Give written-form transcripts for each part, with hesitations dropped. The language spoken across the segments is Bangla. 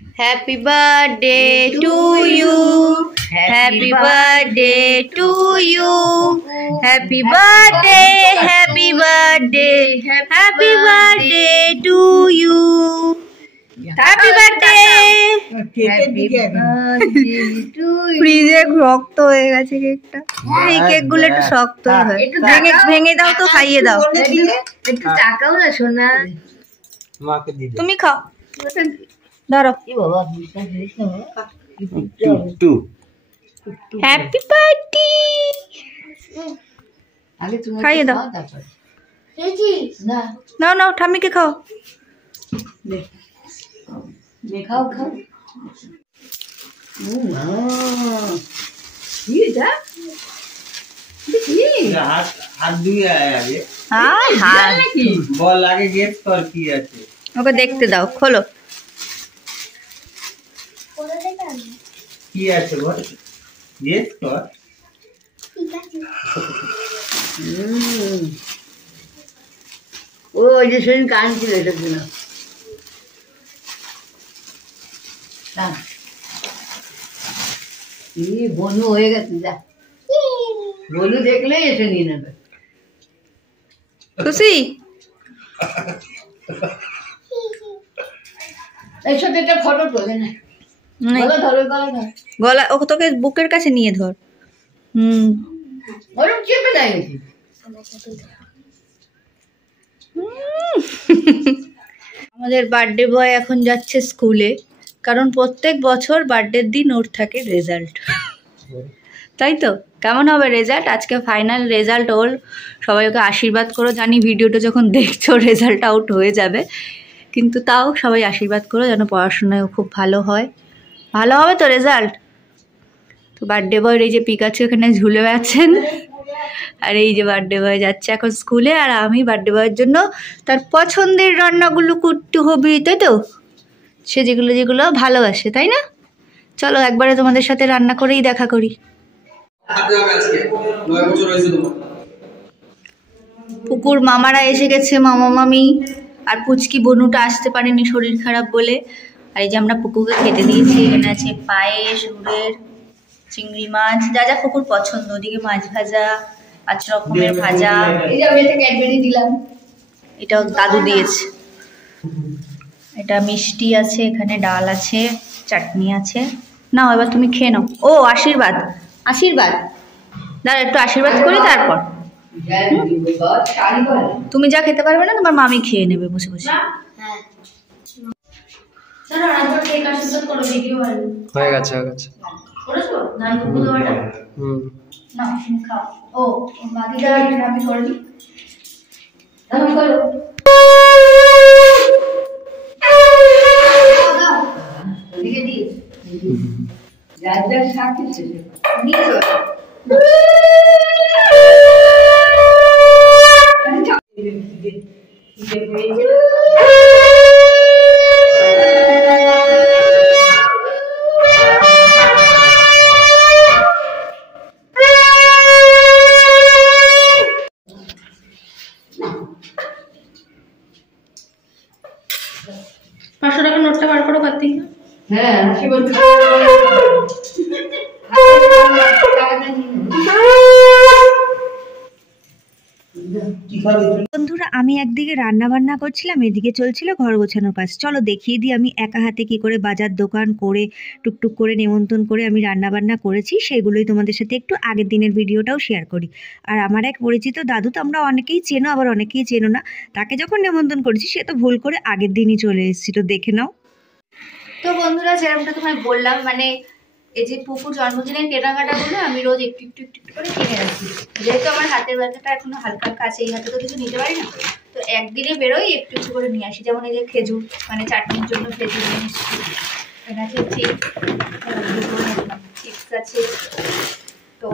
Happy birthday to you. Happy birthday to you. Happy birthday, happy birthday, happy birthday to you. Happy birthday. ফ্রিজে রক্ত হয়ে গেছে কেকটা। এই কেকগুলো একটু শক্ত হয়, ভেঙে ভেঙে দাও তো, খাইয়ে দাও। একটু টাকাও না সোনা, তুমি খাও। ধরো। Happy birthday. খাইয়ে দাও। নাও নাও, ঠাম্মিকে খাও। খাও খাও। ওকে দেখতে দাও, খোলো। কি আছে বল, গেস কর। ও ওই যে সেদিন কাঁদছিল এটার জন্য। বনু হয়ে গেছে, যা বনু দেখলেই এসে নিয়ে নেবে। খুশি? এই সাথে একটা ফটো তোলে না, গলা ও তোকে বুকের কাছে নিয়ে ধর। ওরকম চেপে দেয়। আমাদের বার্থডে বয় এখন যাচ্ছে স্কুলে, কারণ প্রত্যেক বছর বার্থডের দিন ওর থাকে রেজাল্ট, তাই তো? কেমন হবে রেজাল্ট? আজকে ফাইনাল রেজাল্ট ওর। সবাই ওকে আশীর্বাদ করো। জানি ভিডিওটা যখন দেখছো রেজাল্ট আউট হয়ে যাবে, কিন্তু তাও সবাই আশীর্বাদ করো যেন পড়াশোনায় খুব ভালো হয়। ভালো হবে তো রেজাল্ট? তো বার্থডে বয়ের এই যে পিকাচু এখানে ঝুলে আছেন, আর এই যে বার্থডে বয় যাচ্ছে এখন স্কুলে, আর আমি বার্থডে বয়ের জন্য তার পছন্দের রান্নাগুলো করতে হবে, তাই তো? সে যেগুলো যেগুলো ভালোবাসে, তাই না? চলো একবারে তোমাদের সাথে রান্না করেই দেখা করি। পুকুর মামারা এসে গেছে, মামা মামি, আর পুচকি বনুটা আসতে পারেনি শরীর খারাপ বলে। আর এই যে আমরা পুকুরকে খেতে দিয়েছি। এখানে আছে পায়েস, উড়ের, চিংড়ি মাছ, যা যা পুকুর পছন্দ। ওদিকে মাছ ভাজা, 5 রকমের ভাজা। এই যে আমি এটা ক্যাডবেরি দিলাম, এটাও দাদু দিয়েছে। এটা মিষ্টি আছে, এখানে ডাল আছে, চাটনি আছে। নাও এবার তুমি খেয়ে নাও। ও আশীর্বাদ, আশীর্বাদ দাঁড়া, একটু আশীর্বাদ করি তারপর। তুমি যা খেতে পারবে না, তোমার মামি খেয়ে নেবে বসে বসে। হয়ে গেছে, হয়ে গেছে। ও বাকিটা আমি করে দিই। হ্যাঁ বন্ধুরা, আমি একদিকে রান্না বান্না করছিলাম, এদিকে চলছিল ঘর গোছানোর কাজ। চলো দেখিয়ে দিই আমি একা হাতে কি করে বাজার দোকান করে টুকটুক করে নেমন্তন্ন করে আমি রান্না বান্না করেছি। সেগুলোই তোমাদের সাথে একটু আগের দিনের ভিডিওটাও শেয়ার করি। আর আমার এক পরিচিত দাদু, তো আমরা অনেকেই চেনো, আবার অনেকেই চেনো না। তাকে যখন নেমন্তন্ন করেছি সে তো ভুল করে আগের দিনই চলে এসেছিল, দেখে নাও। তো বন্ধুরা, যেরকমটা তোমায় বললাম, মানে এই যে পুকুর জন্মদিনের কেনাকাটাগুলো আমি রোজ একটু একটু একটু একটু করে কিনে রাখি। যেহেতু আমার হাতের ব্যথাটা এখনো হালকা হালকা আছে, এই হাতে তো কিছু নিতে পারি না, তো একদিনে বেরোই একটু একটু করে নিয়ে আসি। যেমন এই যে খেজুর, মানে চাটনির জন্য খেজুর নিয়ে এসেছি। এখানে আছে চিপস আছে। তো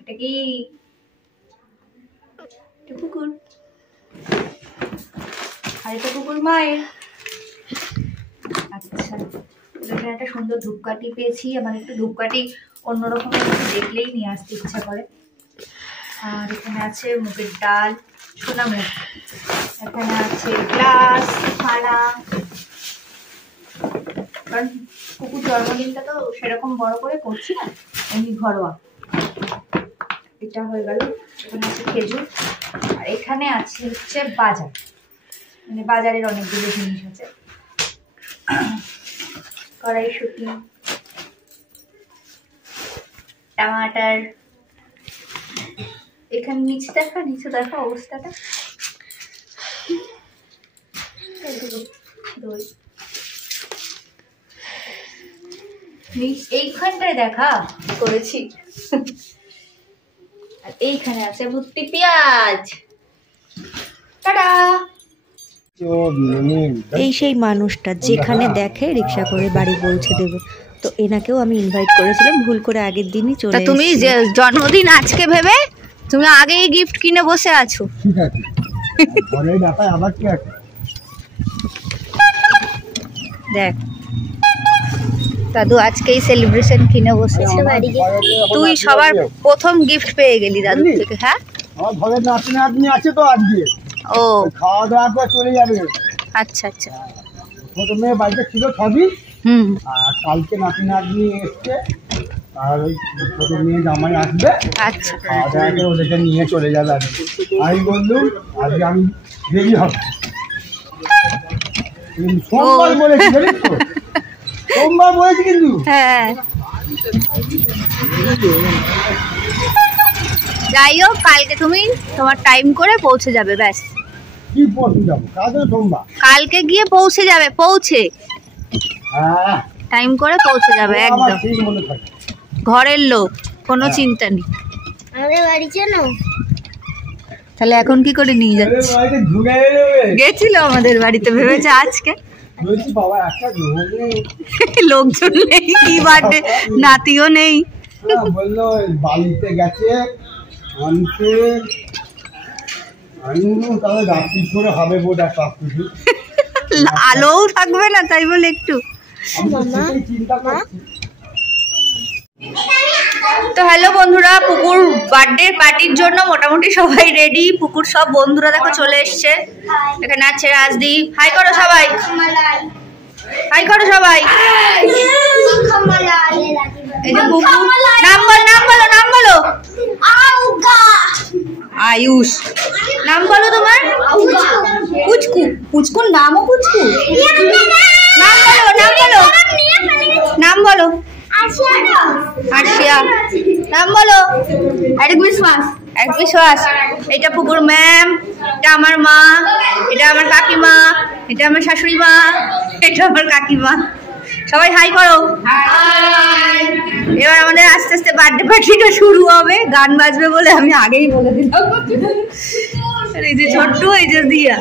এটা কি পুকুর, আর এটা পুকুর মায়ের। আচ্ছা, এখানে একটা সুন্দর ধূপকাঠি পেয়েছি। আমার একটু ধূপকাঠি অন্যরকম দেখলেই নিয়ে আসতে ইচ্ছা করে। আর এখানে আছে মুগের ডাল, সোনামুখ। এখানে আছে গ্লাস, থালা, কারণ কুকুর জন্মদিনটা তো সেরকম বড় করে করছি না, এমনি ঘরোয়া। এটা হয়ে গেল। এখানে আছে খেজুর, আর এখানে আছে হচ্ছে বাজার, মানে বাজারের অনেকগুলো জিনিস আছে। কড়াইশুঁটি, টমাটার, এখানে নিচে দেখা অবস্থাটা, দই, এইখানটায় দেখা করেছি। আর এইখানে আছে ভর্তি পেঁয়াজ। টাটা। এই সেই মানুষটা যেখানে দেখে রিক্সা করে বাড়ি পৌঁছে দেবে, তো এনাকেও আমি ইনভাইট করেছিলাম, ভুল করে আগের দিনই চলে। তুমি যে জন্মদিন আজকে ভেবে তুমি আগেই গিফট কিনে বসে আছো। ঠিক আছে, ঘরের ব্যাপার আবার কি আছে। দেখ দাদু আজকেই সেলিব্রেশন কিনে বসেছে। তুই সবার প্রথম গিফট পেয়ে গেলি দাদু থেকে। হ্যাঁ, আমার ঘরের নাতনি আছে তো আজকে। ও, খাওয়া দাওয়ার পর চলে যাবে। আচ্ছা আচ্ছা। প্রথমে বাড়িতে ছিল সবই, হুম, আর কালকে নাতনি এসছে, আর ওই ছোট মেয়ে জামাই আসবে। আচ্ছা। খাওয়া দাওয়া করে ওদেরকে নিয়ে চলে যাবে। আমি বললুম আজকে আমি দেরি হবে, সোমবার বলেছি, জানিস তো, সোমবার বলেছি কিন্তু। হ্যাঁ, যাই হোক, কালকে তুমি তোমার টাইম করে পৌঁছে যাবে। ব্যাস, কি পৌঁছে যাবো? কালকে সোমবার, কালকে গিয়ে পৌঁছে যাবে। হ্যাঁ টাইম করে পৌঁছে যাবে আমার একদম। ঠিক মনে থাকে। ঘরের লোক, কোনো চিন্তা নেই। আমাদের বাড়ি চলো। তাহলে এখন কি করে নিয়ে যাচ্ছি? বাড়িতে ঢুকে যাবে। গেছিল আমাদের বাড়িতে, ভেবেছে আজকে বলছি বাবা একটা লোকজন নেই, কি বার্থডে, নাতিও নেই। বললো বালিতে গেছে আনতে, তাহলে রাত্রি করে হবে বোধ হয় সব কিছু। আলোও থাকবে না, তাই বলে একটু। চিন্তা করছি। তো হ্যালো বন্ধুরা, পুকুর বার্থডে পার্টির জন্য মোটামুটি সবাই রেডি। পুকুর সব বন্ধুরা দেখো চলে এসছে। এখানে আছে রাজদীপ। হাই করো সবাই, হাই করো সবাই। এই যে পুকুর, নাম বলো। আয়ুষ, নাম বলো তোমার। পুচকু, পুচকুর নামও পুচকু। নাম বলো। আরশিয়া, নাম বলো। এক বিশ্বাস। এটা পুকুর ম্যাম, এটা আমার মা, এটা আমার কাকিমা, এটা আমার শাশুড়ি মা, এটা আমার কাকিমা। সবাই হাই করো। এবার আমাদের আস্তে আস্তে বার্থডে পার্টিটা শুরু হবে। গান বাজবে বলে আমি আগেই বলে দিলাম। এই যে ছোট্ট, এই যে দিয়া।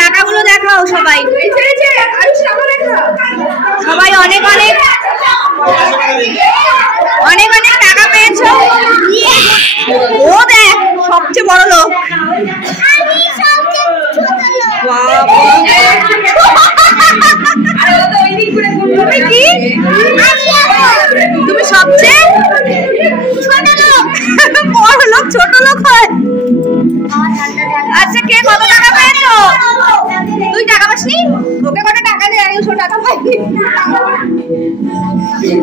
টাকাগুলো দেখাও সবাই। সবাই অনেক অনেক টাকা পেয়েছো। ও দেখ, সবচেয়ে বড় লোক। তুমি সবচেয়ে বড় লোক, ছোট লোক হয়। আচ্ছা, কে কত টাকা পেয়েছো? তুই টাকা পাসনি? ওকে কত টাকা দেয়? 200 টাকা পাইনি।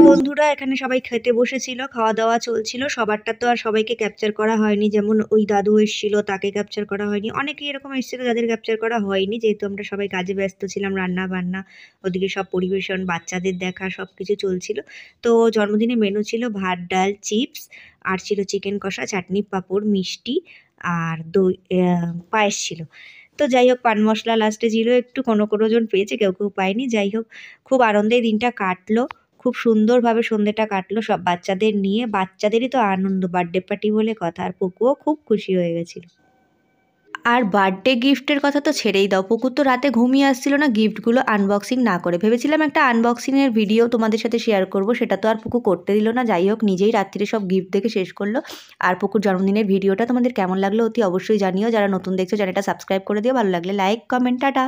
বন্ধুরা এখানে সবাই খেতে বসেছিল, খাওয়া দাওয়া চলছিল। সবারটা তো আর সবাইকে ক্যাপচার করা হয়নি, যেমন ওই দাদু এসেছিল তাকে ক্যাপচার করা হয়নি, অনেকেই এরকম এসেছিল যাদের ক্যাপচার করা হয়নি, যেহেতু আমরা সবাই কাজে ব্যস্ত ছিলাম, রান্না বান্না, ওদিকে সব পরিবেশন, বাচ্চাদের দেখা সব কিছু চলছিল। তো জন্মদিনে মেনু ছিল ভাত, ডাল, চিপস, আর ছিল চিকেন কষা, চাটনি, পাঁপড়, মিষ্টি আর দই, পায়েস ছিল। তো যাই হোক, পান মশলা লাস্টে ছিল একটু, কোনো জন পেয়েছে, কেউ পায়নি। যাই হোক, খুব আনন্দে দিনটা কাটলো, খুব সুন্দরভাবে সন্ধ্যেটা কাটলো সব বাচ্চাদের নিয়ে। বাচ্চাদেরই তো আনন্দ, বার্থডে পার্টি বলে কথা। আর পুকুও খুব খুশি হয়ে গেছিল। আর বার্থডে গিফটের কথা তো ছেড়েই দাও, পুকুর তো রাতে ঘুমিয়ে আসছিল না গিফটগুলো আনবক্সিং না করে। ভেবেছিলাম একটা আনবক্সিংয়ের ভিডিও তোমাদের সাথে শেয়ার করব, সেটা তো আর পুকু করতে দিল না। যাই হোক, নিজেই রাত্রিরে সব গিফট দেখে শেষ করলো। আর পুকুর জন্মদিনের ভিডিওটা তোমাদের কেমন লাগলো অতি অবশ্যই জানিও। যারা নতুন দেখছো চ্যানেলটা সাবস্ক্রাইব করে দিও, ভালো লাগলে লাইক, কমেন্ট, টাটা।